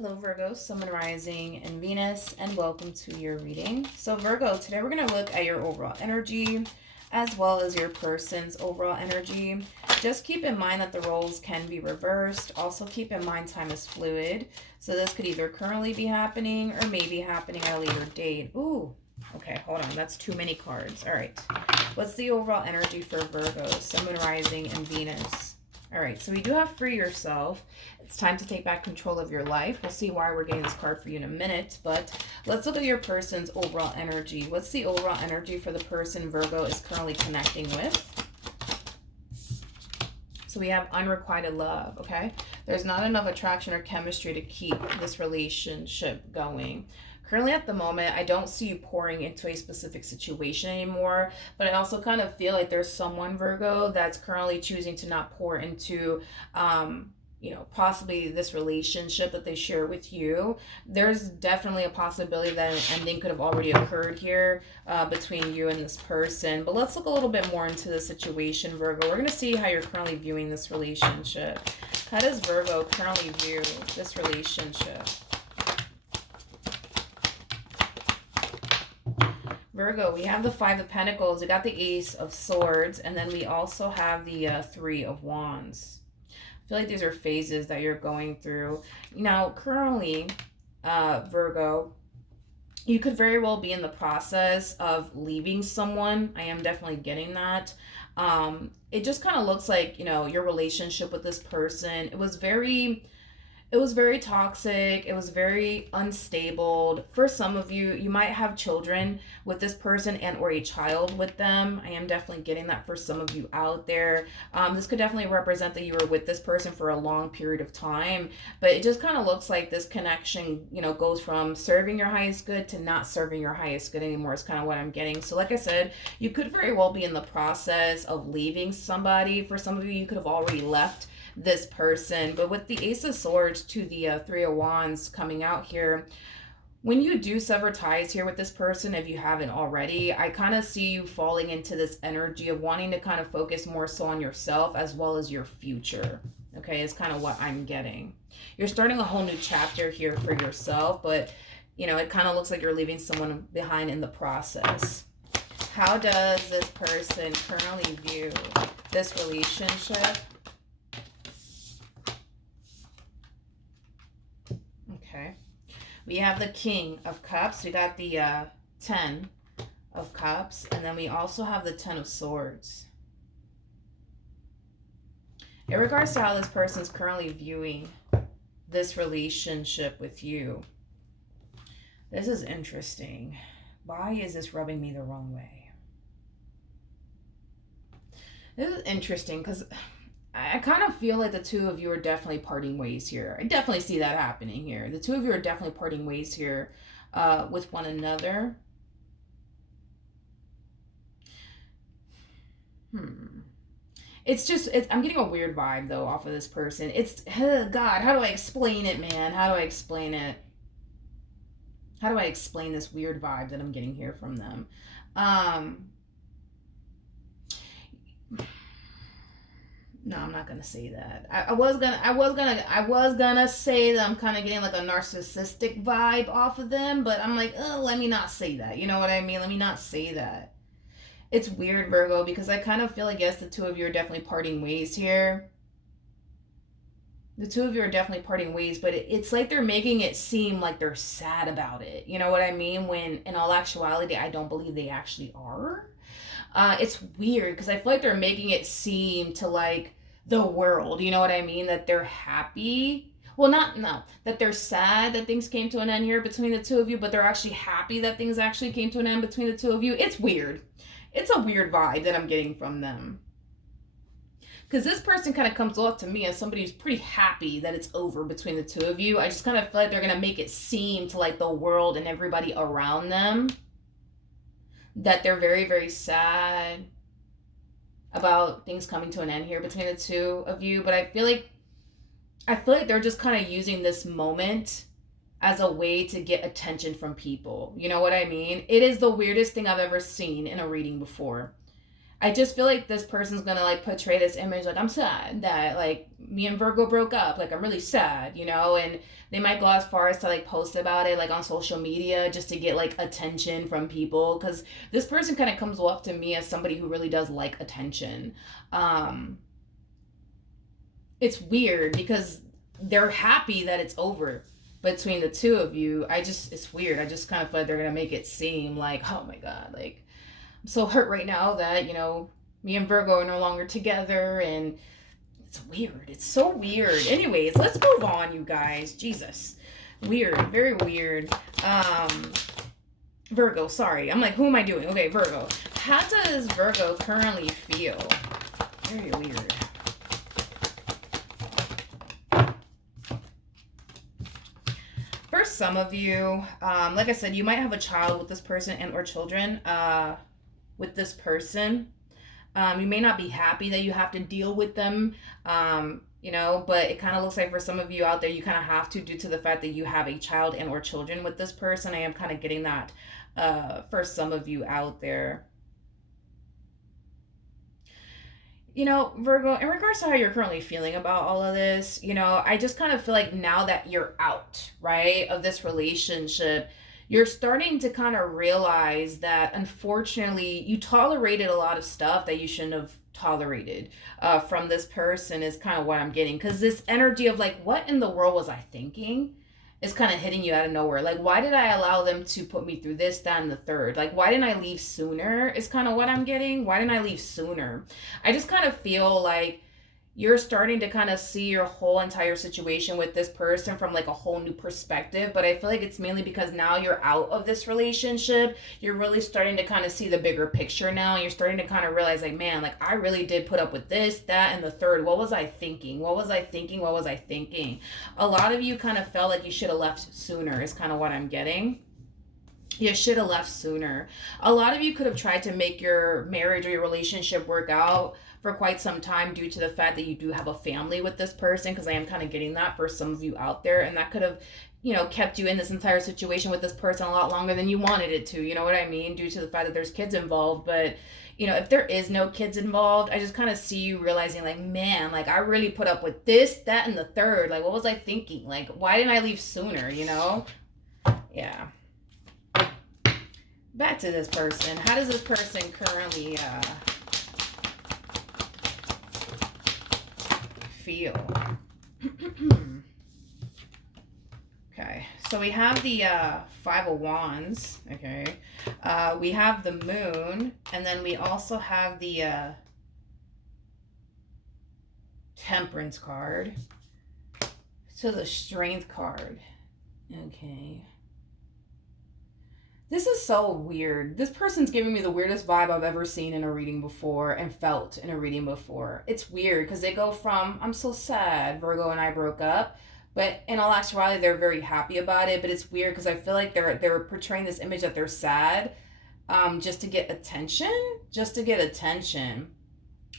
Hello Virgo, Sun, Moon, Rising, and Venus, and welcome to your reading. So Virgo, today we're going to look at your overall energy as well as your person's overall energy. Just keep in mind that the roles can be reversed. Also keep in mind time is fluid. So this could either currently be happening or maybe happening at a later date. Ooh, okay, hold on. That's too many cards. All right. What's the overall energy for Virgo, Sun, Moon, Rising, and Venus? All right, so we do have free yourself. It's time to take back control of your life. We'll see why we're getting this card for you in a minute, but let's look at your person's overall energy. What's the overall energy for the person Virgo is currently connecting with? So we have unrequited love, okay? There's not enough attraction or chemistry to keep this relationship going. Currently at the moment, I don't see you pouring into a specific situation anymore, but I also kind of feel like there's someone, Virgo, that's currently choosing to not pour into, possibly this relationship that they share with you. There's definitely a possibility that an ending could have already occurred here between you and this person. But let's look a little bit more into the situation, Virgo. We're going to see how you're currently viewing this relationship. How does Virgo currently view this relationship? Virgo, we have the Five of Pentacles, we got the Ace of Swords, and then we also have the Three of Wands. I feel like these are phases that you're going through. Now, currently, Virgo, you could very well be in the process of leaving someone. I am definitely getting that. It just kind of looks like, your relationship with this person, it was very toxic. It was very unstable. For some of you, you might have children with this person and or a child with them. I am definitely getting that for some of you out there. This could definitely represent that you were with this person for a long period of time, but it just kind of looks like this connection, goes from serving your highest good to not serving your highest good anymore is kind of what I'm getting. So like I said, you could very well be in the process of leaving somebody. For some of you, you could have already left this person, but with the Ace of Swords to the Three of Wands coming out here, when you do sever ties here with this person, if you haven't already, I kind of see you falling into this energy of wanting to kind of focus more so on yourself as well as your future. Okay, is kind of what I'm getting. You're starting a whole new chapter here for yourself, but it kind of looks like you're leaving someone behind in the process. How does this person currently view this relationship? Okay, we have the King of Cups, we got the 10 of Cups, and then we also have the 10 of Swords. In regards to how this person is currently viewing this relationship with you, this is interesting. Why is this rubbing me the wrong way? This is interesting because I kind of feel like the two of you are definitely parting ways here. I definitely see that happening here. The two of you are definitely parting ways here with one another. I'm getting a weird vibe, though, off of this person. God, how do I explain it, man? How do I explain it? How do I explain this weird vibe that I'm getting here from them? No, I'm not gonna say that. I was gonna say that I'm kind of getting like a narcissistic vibe off of them, but I'm like, let me not say that. You know what I mean? Let me not say that. It's weird, Virgo, because I kind of feel like, yes, the two of you are definitely parting ways here. The two of you are definitely parting ways, but it's like they're making it seem like they're sad about it. You know what I mean? When in all actuality, I don't believe they actually are. It's weird because I feel like they're making it seem to like the world, you know what I mean? That they're happy. Well, that they're sad that things came to an end here between the two of you, but they're actually happy that things actually came to an end between the two of you. It's weird. It's a weird vibe that I'm getting from them. Because this person kind of comes off to me as somebody who's pretty happy that it's over between the two of you. I just kind of feel like they're going to make it seem to like the world and everybody around them that they're very, very sad about things coming to an end here between the two of you. But I feel like they're just kind of using this moment as a way to get attention from people. You know what I mean? It is the weirdest thing I've ever seen in a reading before. I just feel like this person's gonna like portray this image like I'm sad that like me and Virgo broke up, like I'm really sad, you know, and they might go as far as to like post about it like on social media just to get like attention from people because this person kind of comes off to me as somebody who really does like attention. Um, it's weird because they're happy that it's over between the two of you. It's weird. I just kind of feel like they're gonna make it seem like, oh my god, like I'm so hurt right now that, you know, me and Virgo are no longer together and it's weird. It's so weird. Anyways, let's move on, you guys. Jesus. Weird. Very weird. Virgo, sorry. I'm like, who am I doing? Okay, Virgo. How does Virgo currently feel? Very weird. For some of you, like I said, you might have a child with this person and or children with this person. You may not be happy that you have to deal with them, you know, but it kind of looks like for some of you out there, you kind of have to due to the fact that you have a child and or children with this person. I am kind of getting that for some of you out there. You know, Virgo, in regards to how you're currently feeling about all of this, you know, I just kind of feel like now that you're out, right, of this relationship, you're starting to kind of realize that unfortunately you tolerated a lot of stuff that you shouldn't have tolerated from this person, is kind of what I'm getting. Because this energy of like, what in the world was I thinking? Is kind of hitting you out of nowhere. Like, why did I allow them to put me through this, that, and the third? Like, why didn't I leave sooner? Is kind of what I'm getting. Why didn't I leave sooner? I just kind of feel like you're starting to kind of see your whole entire situation with this person from like a whole new perspective. But I feel like it's mainly because now you're out of this relationship. You're really starting to kind of see the bigger picture now. And you're starting to kind of realize like, man, like I really did put up with this, that, and the third. What was I thinking? What was I thinking? What was I thinking? A lot of you kind of felt like you should have left sooner is kind of what I'm getting. You should have left sooner. A lot of you could have tried to make your marriage or your relationship work out for quite some time due to the fact that you do have a family with this person, because I am kind of getting that for some of you out there, and that could have, you know, kept you in this entire situation with this person a lot longer than you wanted it to, you know what I mean, due to the fact that there's kids involved. But you know, if there is no kids involved, I just kind of see you realizing like, man, like I really put up with this, that, and the third. Like, what was I thinking? Like, why didn't I leave sooner, you know? Yeah. Back to this person. How does this person currently feel? Okay, so we have the Five of Wands. Okay, we have the Moon, and then we also have the Temperance card. So the Strength card. Okay. This is so weird. This person's giving me the weirdest vibe I've ever seen in a reading before and felt in a reading before. It's weird because they go from, I'm so sad, Virgo and I broke up, but in all actuality, they're very happy about it. But it's weird because I feel like they're portraying this image that they're sad just to get attention, just to get attention.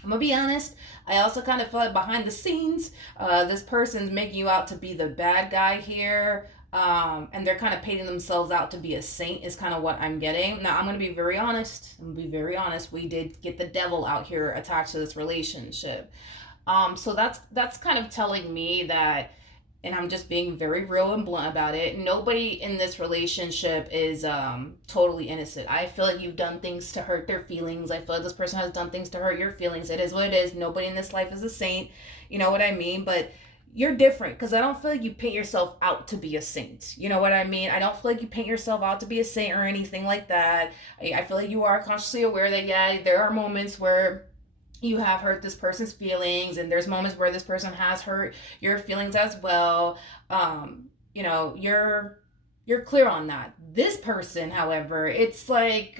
I'm gonna be honest, I also kind of feel like behind the scenes, this person's making you out to be the bad guy here. And they're kind of painting themselves out to be a saint is kind of what I'm getting. Now, I'm going to be very honest. We did get the devil out here attached to this relationship. So that's kind of telling me that, and I'm just being very real and blunt about it, nobody in this relationship is totally innocent. I feel like you've done things to hurt their feelings. I feel like this person has done things to hurt your feelings. It is what it is. Nobody in this life is a saint. You know what I mean? But you're different because I don't feel like you paint yourself out to be a saint. You know what I mean? I don't feel like you paint yourself out to be a saint or anything like that. I feel like you are consciously aware that, yeah, there are moments where you have hurt this person's feelings, and there's moments where this person has hurt your feelings as well. You know, you're clear on that. This person, however, it's like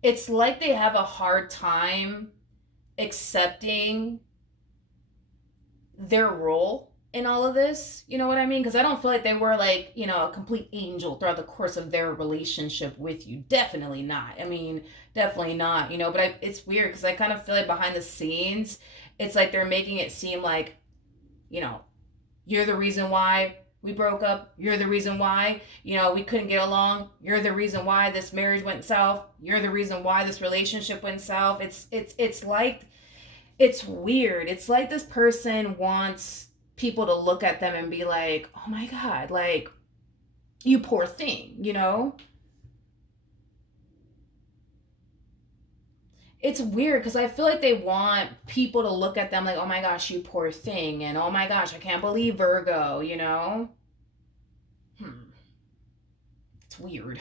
they have a hard time accepting their role in all of this, you know what I mean? Because I don't feel like they were like, you know, a complete angel throughout the course of their relationship with you. Definitely not. I mean, definitely not, you know, but it's weird because I kind of feel like behind the scenes, it's like they're making it seem like, you know, you're the reason why We broke up. You're the reason why. You know, we couldn't get along. You're the reason why this marriage went south. You're the reason why this relationship went south. It's like, it's weird. It's like this person wants people to look at them and be like, oh my God, like, you poor thing, you know? It's weird because I feel like they want people to look at them like, oh my gosh, you poor thing. And oh my gosh, I can't believe Virgo, you know? It's weird.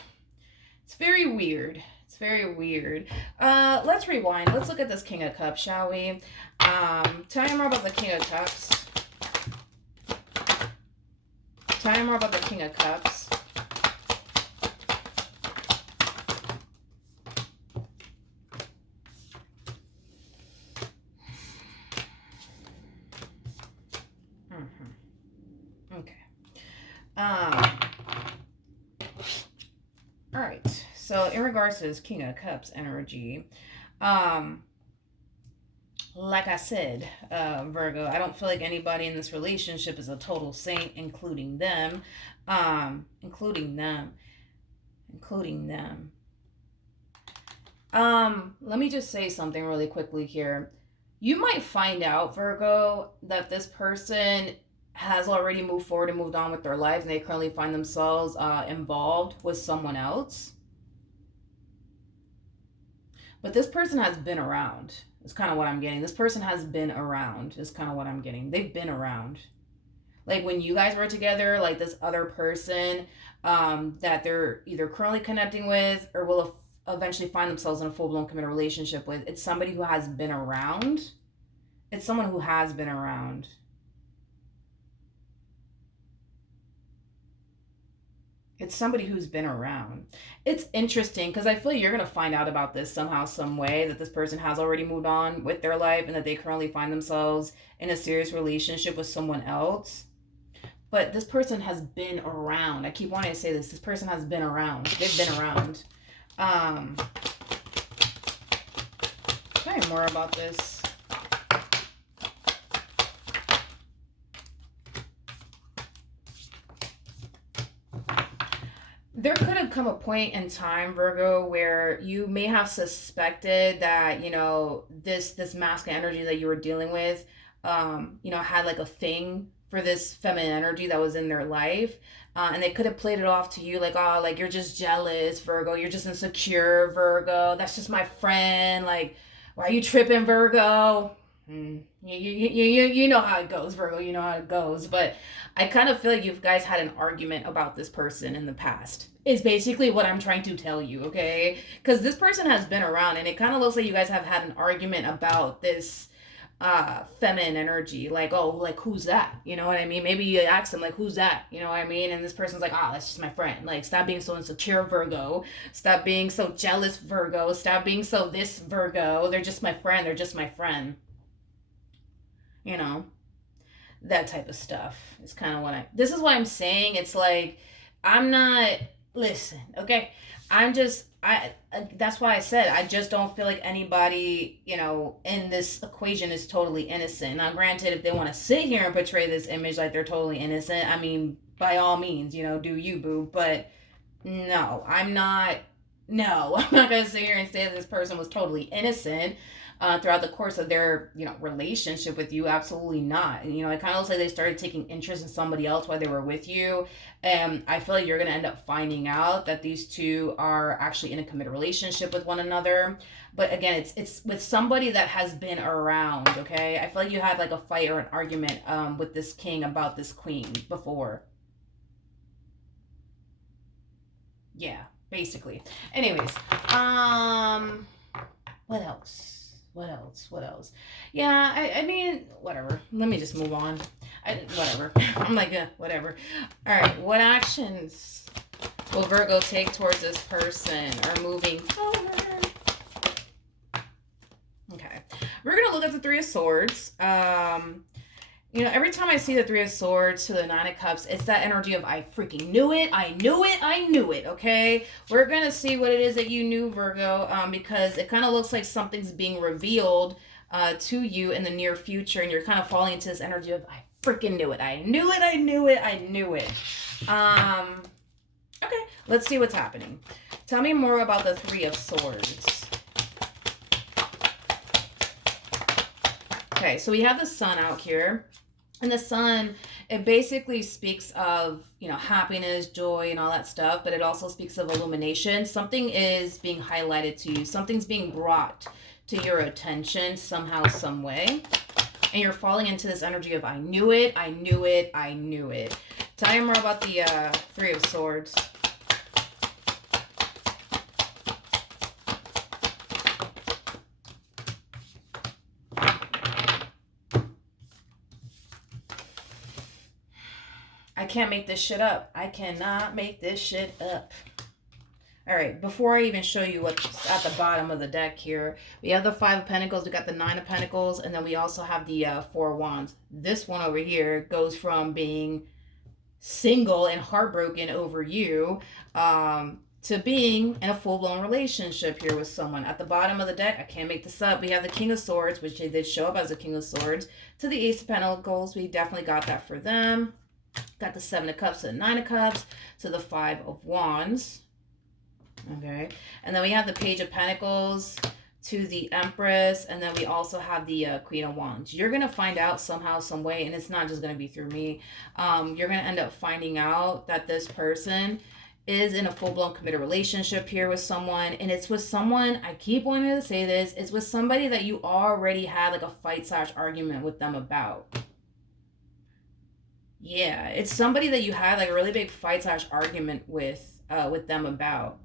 It's very weird. It's very weird. Let's rewind. Let's look at this King of Cups, shall we? Tell me more about the King of Cups. Tell me more about the King of Cups. Okay. All right. So in regards to this King of Cups energy, like I said, Virgo, I don't feel like anybody in this relationship is a total saint, including them. Including them. Let me just say something really quickly here. You might find out, Virgo, that this person has already moved forward and moved on with their life, and they currently find themselves involved with someone else. But this person has been around. It's kind of what I'm getting. This person has been around. Is kind of what I'm getting. They've been around. Like when you guys were together, like this other person that they're either currently connecting with or will eventually find themselves in a full-blown committed relationship with. It's somebody who has been around. It's someone who has been around. It's somebody who's been around. It's interesting because I feel like you're going to find out about this somehow, some way, that this person has already moved on with their life and that they currently find themselves in a serious relationship with someone else. But this person has been around. I keep wanting to say this. This person has been around. They've been around. Tell me more about this. There could have come a point in time, Virgo, where you may have suspected that, you know, this masculine energy that you were dealing with, you know, had like a thing for this feminine energy that was in their life. And they could have played it off to you like, oh, like you're just jealous, Virgo. You're just insecure, Virgo. That's just my friend. Like, why are you tripping, Virgo? You know how it goes, Virgo. You know how it goes. But I kind of feel like you guys had an argument about this person in the past. Is basically what I'm trying to tell you, okay? Because this person has been around, and it kind of looks like you guys have had an argument about this feminine energy. Like, oh, like who's that? You know what I mean? Maybe you ask them like, who's that? You know what I mean? And this person's like, oh, that's just my friend. Like, stop being so insecure, Virgo. Stop being so jealous, Virgo. Stop being so this, Virgo. They're just my friend. They're just my friend. You know, that type of stuff is kind of what this is what I'm saying. It's like, I'm not, listen, okay? That's why I said, I just don't feel like anybody, you know, in this equation is totally innocent. Now, granted, if they want to sit here and portray this image like they're totally innocent, I mean, by all means, you know, do you, boo. But no, I'm not going to sit here and say that this person was totally innocent. Throughout the course of their, you know, relationship with you. Absolutely not. You know, it kind of looks like they started taking interest in somebody else while they were with you. And I feel like you're going to end up finding out that these two are actually in a committed relationship with one another. But again, it's with somebody that has been around, okay? I feel like you had like a fight or an argument with this king about this queen before. Yeah, basically. Anyways, what else? What else? Yeah, I mean, whatever. Let me just move on. Whatever. I'm like, whatever. All right, what actions will Virgo take towards this person or moving forward? Okay. We're going to look at the Three of Swords. You know, every time I see the Three of Swords to the Nine of Cups, it's that energy of I freaking knew it, okay? We're going to see what it is that you knew, Virgo, because it kind of looks like something's being revealed to you in the near future, and you're kind of falling into this energy of I freaking knew it. I knew it. I knew it. I knew it. Okay, let's see what's happening. Tell me more about the Three of Swords. Okay, so we have the Sun out here. And the Sun, it basically speaks of, you know, happiness, joy, and all that stuff. But it also speaks of illumination. Something is being highlighted to you. Something's being brought to your attention somehow, some way. And you're falling into this energy of, I knew it, I knew it, I knew it. Tell me more about the Three of Swords. I can't make this shit up. I cannot make this shit up. All right, before I even show you what's at the bottom of the deck here, we have the Five of Pentacles, we got the Nine of Pentacles, and then we also have the Four of Wands. This one over here goes from being single and heartbroken over you to being in a full-blown relationship here with someone. At the bottom of the deck, I can't make this up, we have the King of Swords, which they did show up as a King of Swords, to the Ace of Pentacles. We definitely got that for them. Got the Seven of Cups to the Nine of Cups to the Five of Wands. Okay, and then we have the Page of Pentacles to the Empress, and then we also have the Queen of Wands. You're going to find out somehow, some way, and it's not just going to be through me. You're going to end up finding out that this person is in a full-blown committed relationship here with someone, and it's with someone, I keep wanting to say this, it's with somebody that you already had like a fight/argument with them about. Yeah, it's somebody that you had like a really big fight/argument with them about.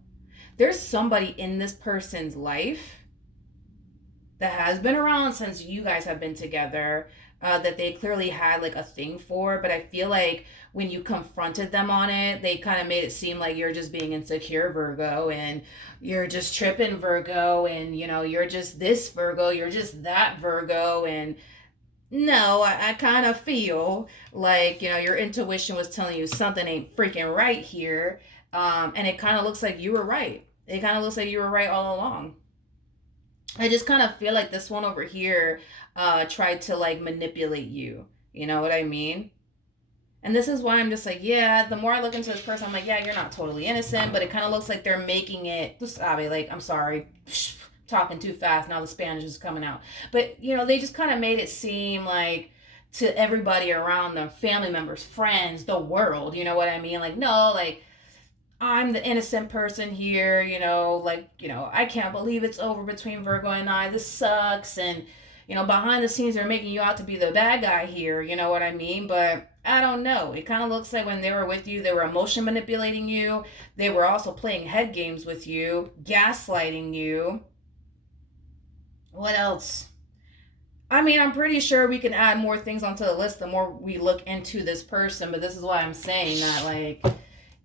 There's somebody in this person's life that has been around since you guys have been together, that they clearly had like a thing for, but I feel like when you confronted them on it, they kind of made it seem like you're just being insecure, Virgo, and you're just tripping, Virgo, and you know, you're just this Virgo, you're just that Virgo, and no, I kind of feel like, you know, your intuition was telling you something ain't freaking right here, and it kind of looks like you were right. It kind of looks like you were right all along. I just kind of feel like this one over here tried to like manipulate you. You know what I mean? And this is why I'm just like, yeah, the more I look into this person, I'm like, yeah, you're not totally innocent, but it kind of looks like they're making it, like, I'm sorry, talking too fast, now the Spanish is coming out. But, you know, they just kind of made it seem like to everybody around them, family members, friends, the world, you know what I mean? Like, no, like, I'm the innocent person here, you know, like, you know, I can't believe it's over between Virgo and I. This sucks. And, you know, behind the scenes, they're making you out to be the bad guy here, you know what I mean? But I don't know. It kind of looks like when they were with you, they were emotion manipulating you. They were also playing head games with you, gaslighting you. What else? I mean, I'm pretty sure we can add more things onto the list the more we look into this person, but this is why I'm saying that, like,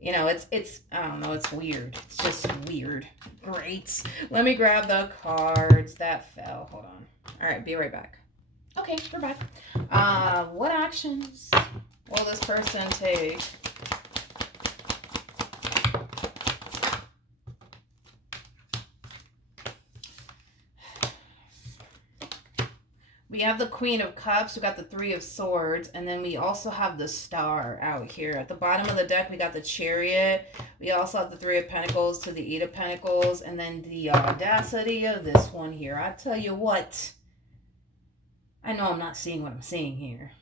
you know, it's I don't know, it's weird. It's just weird. Great. Let me grab the cards that fell. Hold on. All right, be right back. Okay, we're back. What actions will this person take? We have the Queen of Cups, we got the Three of Swords, and then we also have the Star out here. At the bottom of the deck, we got the Chariot. We also have the Three of Pentacles to the Eight of Pentacles, and then the audacity of this one here. I tell you what, I know I'm not seeing what I'm seeing here.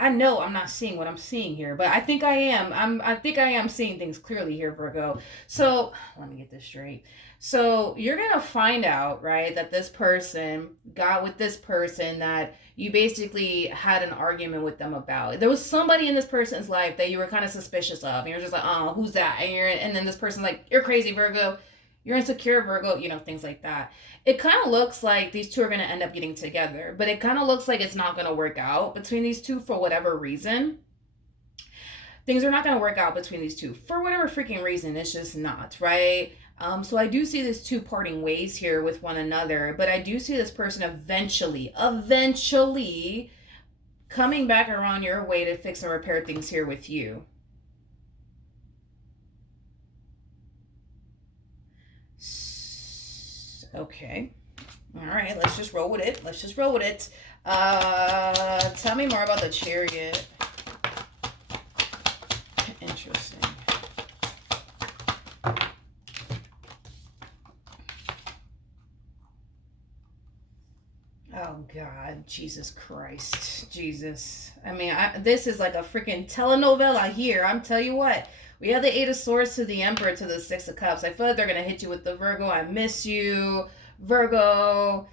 I know I'm not seeing what I'm seeing here, but I think I am. I think I am seeing things clearly here, Virgo. So let me get this straight. So you're going to find out, right, that this person got with this person that you basically had an argument with them about. There was somebody in this person's life that you were kind of suspicious of. And you're just like, oh, who's that? And then this person's like, you're crazy, Virgo. You're insecure, Virgo, you know, things like that. It kind of looks like these two are going to end up getting together, but it kind of looks like it's not going to work out between these two for whatever reason. Things are not going to work out between these two for whatever freaking reason. It's just not, right? So I do see these two parting ways here with one another, but I do see this person eventually coming back around your way to fix and repair things here with you. Okay. All right, let's just roll with it. Let's just roll with it. Tell me more about the Chariot. Interesting. Oh God, Jesus Christ, Jesus. I mean, this is like a freaking telenovela here. I'm telling you what. We have the Eight of Swords to the Emperor to the Six of Cups. I feel like they're gonna hit you with the Virgo. I miss you, Virgo.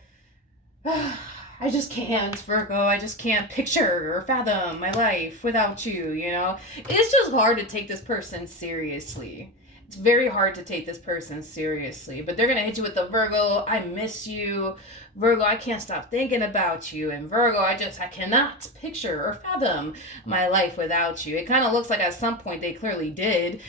I just can't, Virgo. I just can't picture or fathom my life without you, you know? It's just hard to take this person seriously. It's very hard to take this person seriously. But they're going to hit you with the Virgo, I miss you. Virgo, I can't stop thinking about you. And Virgo, I cannot picture or fathom my life without you. It kind of looks like at some point they clearly did,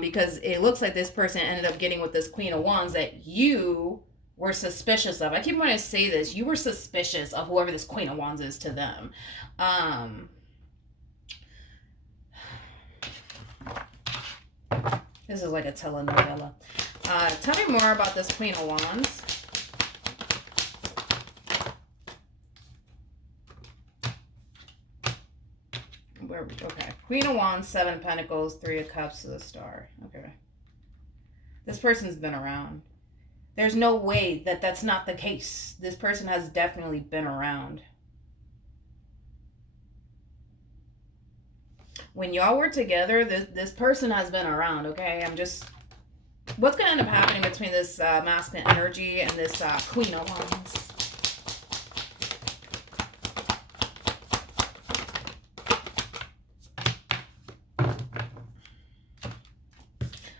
because it looks like this person ended up getting with this Queen of Wands that you were suspicious of. I keep wanting to say this. You were suspicious of whoever this Queen of Wands is to them. This is like a telenovela. Tell me more about this Queen of Wands. Okay. Queen of Wands, Seven of Pentacles, Three of Cups to the Star. Okay. This person's been around. There's no way that that's not the case. This person has definitely been around. When y'all were together, this person has been around, okay? What's going to end up happening between this masculine energy and this Queen of Wands?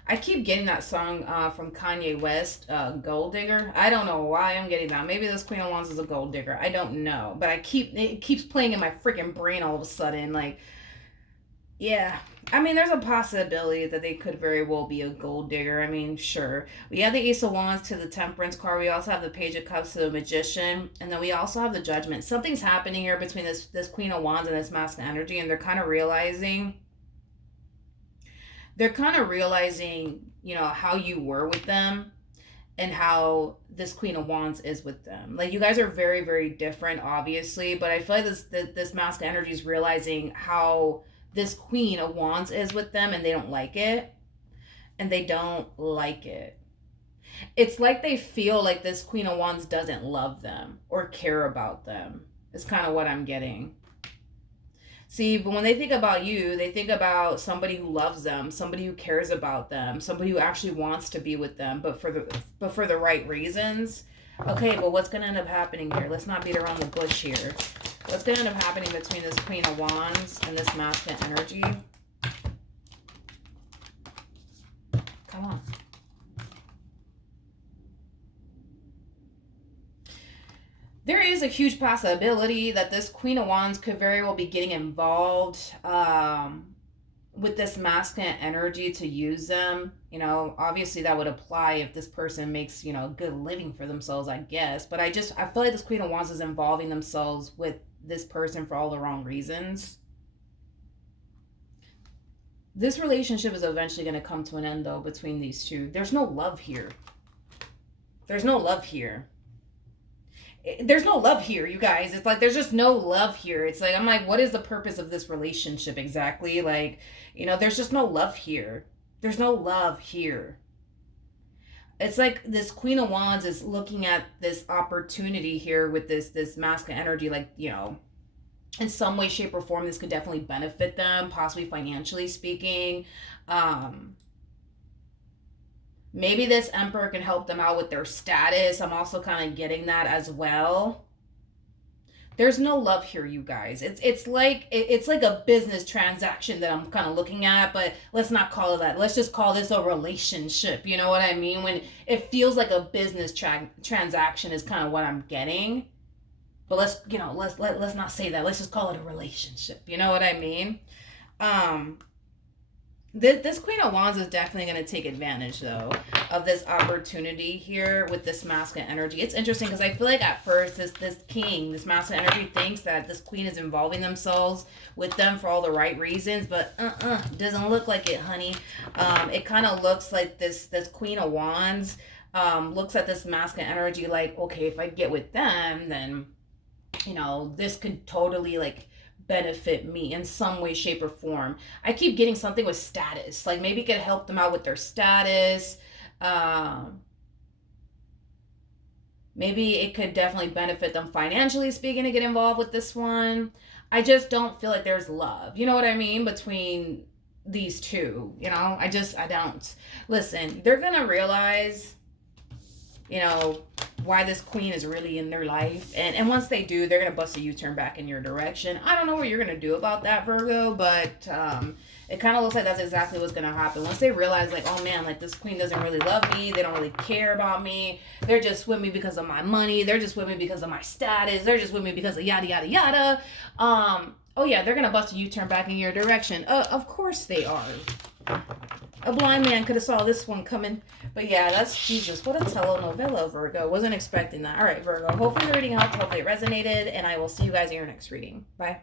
I keep getting that song from Kanye West, Gold Digger. I don't know why I'm getting that. Maybe this Queen of Wands is a gold digger. I don't know. But it keeps playing in my freaking brain all of a sudden. Like, yeah. I mean, there's a possibility that they could very well be a gold digger. I mean, sure. We have the Ace of Wands to the Temperance card. We also have the Page of Cups to the Magician. And then we also have the Judgment. Something's happening here between this Queen of Wands and this masculine energy. And they're kind of realizing, you know, how you were with them and how this Queen of Wands is with them. Like, you guys are very, very different, obviously. But I feel like this masculine energy is realizing how this Queen of Wands is with them, and they don't like it. And they don't like it. It's like they feel like this Queen of Wands doesn't love them or care about them. It's kind of what I'm getting. See, but when they think about you, they think about somebody who loves them, somebody who cares about them, somebody who actually wants to be with them, but for the right reasons. Okay, but what's going to end up happening here? Let's not beat around the bush here. What's going to end up happening between this Queen of Wands and this masculine energy? Come on. There is a huge possibility that this Queen of Wands could very well be getting involved with this masculine energy to use them. You know, obviously that would apply if this person makes, you know, a good living for themselves, I guess. But I feel like this Queen of Wands is involving themselves with this person for all the wrong reasons. This relationship is eventually going to come to an end, though, between these two. There's no love here. There's no love here. There's no love here, you guys. It's like, there's just no love here. It's like, I'm like, what is the purpose of this relationship exactly? Like, you know, there's just no love here. There's no love here. It's like this Queen of Wands is looking at this opportunity here with this masculine energy, like, you know, in some way, shape, or form, this could definitely benefit them, possibly financially speaking. Maybe this Emperor can help them out with their status. I'm also kind of getting that as well. There's no love here, you guys. It's like a business transaction that I'm kind of looking at, but let's not call it that. Let's just call this a relationship. You know what I mean? When it feels like a business transaction is kind of what I'm getting. But let's not say that. Let's just call it a relationship. You know what I mean? This Queen of Wands is definitely going to take advantage, though, of this opportunity here with this masculine energy. It's interesting because I feel like at first this masculine energy thinks that this queen is involving themselves with them for all the right reasons, but doesn't look like it, honey. It kind of looks like this Queen of Wands looks at this masculine energy like, okay, if I get with them, then, this could totally like benefit me in some way, shape, or form. I keep getting something with status, like maybe it could help them out with their status. Maybe it could definitely benefit them financially speaking to get involved with this one. I just don't feel like there's love. You know what I mean? Between these two, I don't. Listen, they're going to realize, why this queen is really in their life. And once they do, they're going to bust a U-turn back in your direction. I don't know what you're going to do about that, Virgo, but it kind of looks like that's exactly what's going to happen. Once they realize, like, oh man, like this queen doesn't really love me. They don't really care about me. They're just with me because of my money. They're just with me because of my status. They're just with me because of yada, yada, yada. Oh yeah, they're going to bust a U-turn back in your direction. Of course they are. A blind man could have saw this one coming. But yeah, that's Jesus. What a telenovela, Virgo. Wasn't expecting that. All right, Virgo. Hopefully the reading helped. Hopefully it resonated. And I will see you guys in your next reading. Bye.